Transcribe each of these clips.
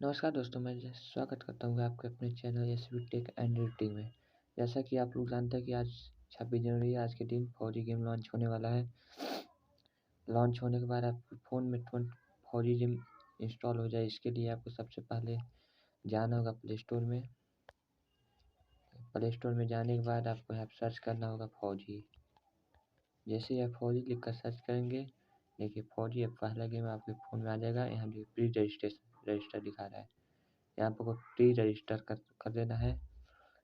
नमस्कार दोस्तों, मैं स्वागत करता हूँ आपके अपने channel SV tech and editing में। जैसा कि आप लोग जानते हैं कि आज 26 जनवरी आज के दिन फौजी गेम लॉन्च होने वाला है। लॉन्च होने के बाद आपके फ़ोन में तुरंत फौजी गेम इंस्टॉल हो जाए, इसके लिए आपको सबसे पहले जाना होगा प्ले स्टोर में। प्ले स्टोर में जाने के बाद आपको यहाँ सर्च करना होगा फौजी। जैसे ही आप फौजी लिख कर सर्च करेंगे, देखिए फौजी अब पहला गेम आपके फ़ोन में आ जाएगा। यहाँ देखिए प्री रजिस्टर दिखा रहा है। यहाँ पर प्री रजिस्टर कर देना है।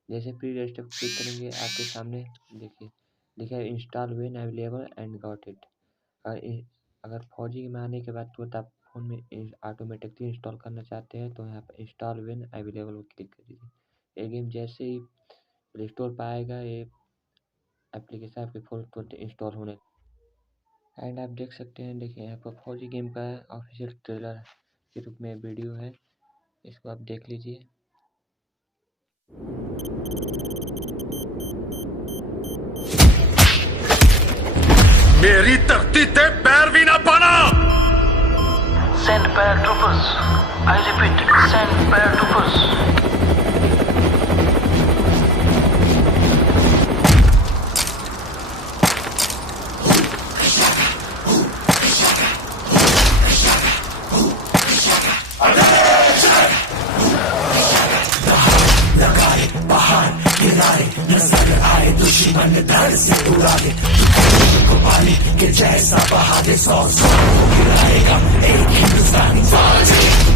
जैसे प्री रजिस्टर क्लिक करेंगे, आपके सामने देखिए लिखा है install when available and got it. अगर फौजी में आने के बाद तुरंत आप फ़ोन में ऑटोमेटिकली इंस्टॉल करना चाहते हैं तो यहाँ पर इंस्टॉल व्हेन अवेलेबल पर क्लिक कर दीजिए। ये गेम जैसे ही प्ले स्टोर पर आएगा, ये एप्लीकेशन आपके फ़ोन तुरंत इंस्टॉल होने एंड आप देख सकते हैं। देखिए यहाँ पर फौजी गेम का ऑफिशियल ट्रेलर के रूप में वीडियो है, इसको आप देख लीजिए। मेरी धरती ते पैर भी ना पाना। Send paratroopers. I repeat, send paratroopers. किनारे नजर आए दुश्मन धड़ से उड़ाए को पानी के जैसा बहा दे 100 गिराएगा एक हिंदुस्तानी फौजी।